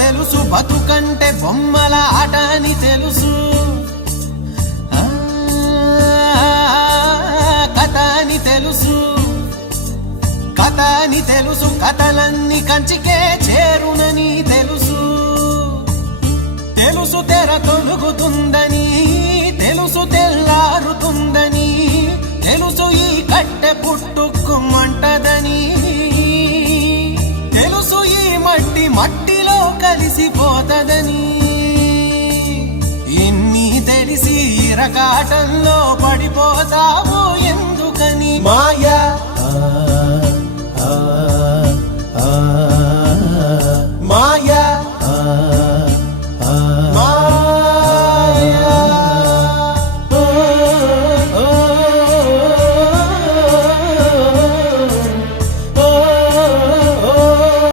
తెలుసు, బతుకంటే బొమ్మల ఆట అని తెలుసు, కథ అని తెలుసు, కథ అని తెలుసు, కథలన్నీ కంచికే చేరునని తెలుసు, తెలుసు తెర తొలుగుతుందని, తెలుసు తెల్లారుతుందని, తెలుసు ఈ కట్టె పుట్టుకుమంటదని, తెలుసు ఈ మట్టి మట్టిలో కలిసిపోతదని, ఇన్ని తెలిసి ఇరకాటంలో పడిపోతావు ఎందుకని? మాయా